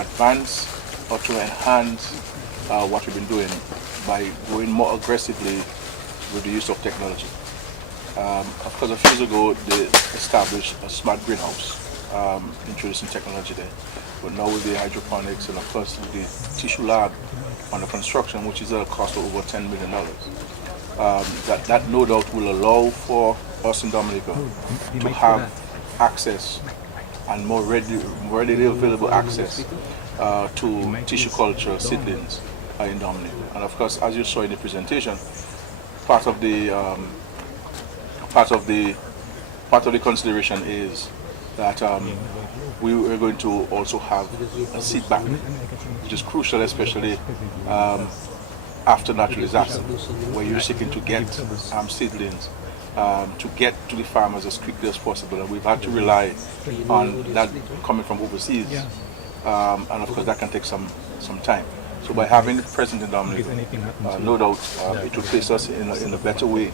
advance or to enhance what we've been doing by going more aggressively with the use of technology. Of course, a few years ago, they established a smart greenhouse, introducing technology there. But now with the hydroponics and of course with the tissue lab under construction, which is at a cost of over $10 million, that no doubt will allow for us in Dominica to have access and more readily available access to tissue culture seedlings in Dominica. And of course, as you saw in the presentation, part of the consideration is that we are going to also have a seed bank, which is crucial, especially after natural disaster, where you're seeking to get seedlings to get to the farmers as quickly as possible. And we've had to rely on that coming from overseas, and of course that can take some time. So by having it present in Dominica, no doubt it will place us in a better way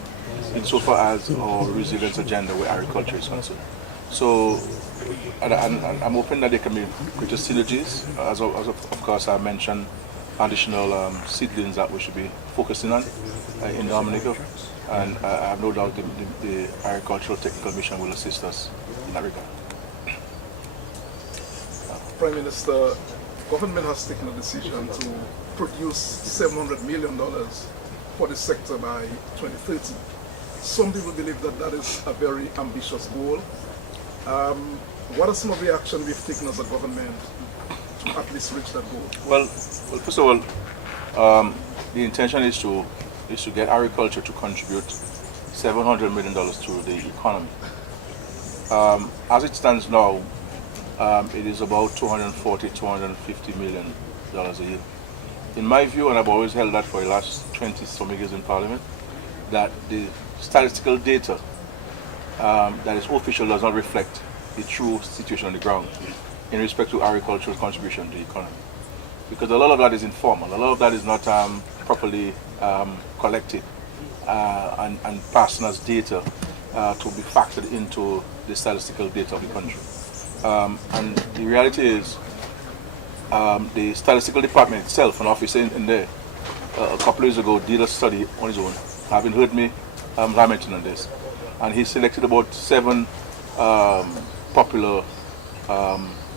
insofar as our resilience agenda with agriculture is concerned. So and I'm hoping that there can be greater synergies, as of course I mentioned additional seedlings that we should be focusing on in Dominica, and I have no doubt the Agricultural Technical Mission will assist us in that regard. Prime Minister, government has taken a decision to produce $700 million for the sector by 2030. Some people believe that that is a very ambitious goal. What are some of the actions we've taken as a government to at least reach that goal? Well, first of all, the intention is to get agriculture to contribute $700 million to the economy. As it stands now, it is about $250 million a year. In my view, and I've always held that for the last 20-some years in Parliament, that the statistical data that is official does not reflect the true situation on the ground in respect to agricultural contribution to the economy. Because a lot of that is informal, a lot of that is not properly collected and passed as data to be factored into the statistical data of the country. And the reality is, the statistical department itself, an officer in there, a couple of years ago did a study on his own, having heard me lamenting on this, and he selected about 7 popular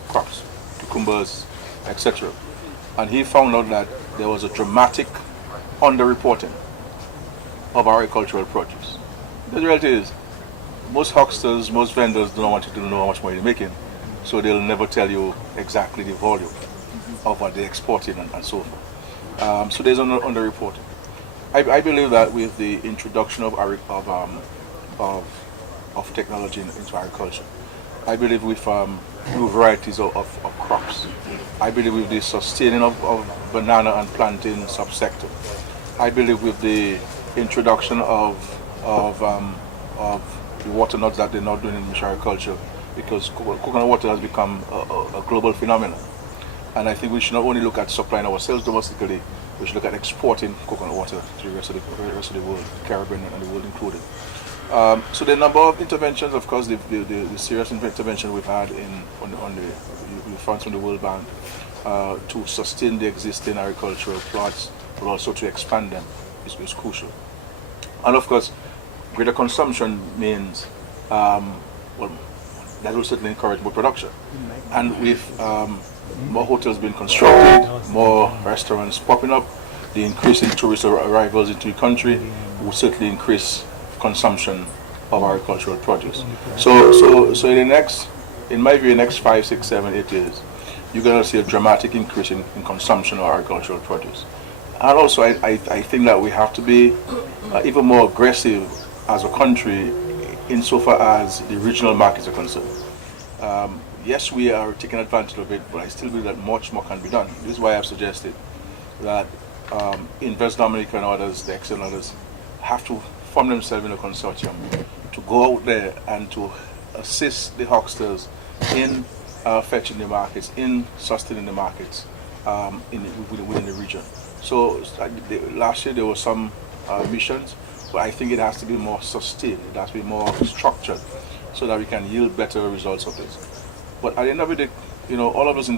crops, cucumbers, etc. And he found out that there was a dramatic underreporting of agricultural produce. The reality is, most hucksters, most vendors don't want you to know how much money they're making, so they'll never tell you exactly the volume of what they're exporting and so forth. So there's underreporting. I believe that with the introduction of technology into agriculture, I believe with new varieties of crops, I believe with the sustaining of banana and plantain subsector, I believe with the introduction of the water nuts that they're not doing in agriculture, because coconut water has become a global phenomenon. And I think we should not only look at supplying ourselves domestically, we should look at exporting coconut water to the rest of the world, the Caribbean and the world included. So the number of interventions, of course, the serious intervention we've had on the funds from the World Bank to sustain the existing agricultural plots, but also to expand them is crucial. And of course, greater consumption means, well, that will certainly encourage more production. And with more hotels being constructed, more restaurants popping up, the increase in tourist arrivals into the country will certainly increase consumption of agricultural produce. So in my view, in the next 5, 6, 7, 8 years, you're going to see a dramatic increase in consumption of agricultural produce. And also, I think that we have to be even more aggressive as a country insofar as the regional markets are concerned. Yes, we are taking advantage of it, but I still believe that much more can be done. This is why I've suggested that Invest Dominica and others, the Excel and others, have to form themselves in a consortium to go out there and to assist the hucksters in fetching the markets, in sustaining the markets within the region. So last year there were some missions, but I think it has to be more sustained, it has to be more structured so that we can yield better results of this. But at the end of the day, all of us in